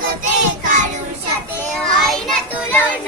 জগতে কারুর সাথে হয় না তুলনা।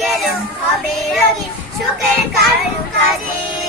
গেল হবে রোগী সুখের কারণ কাজে।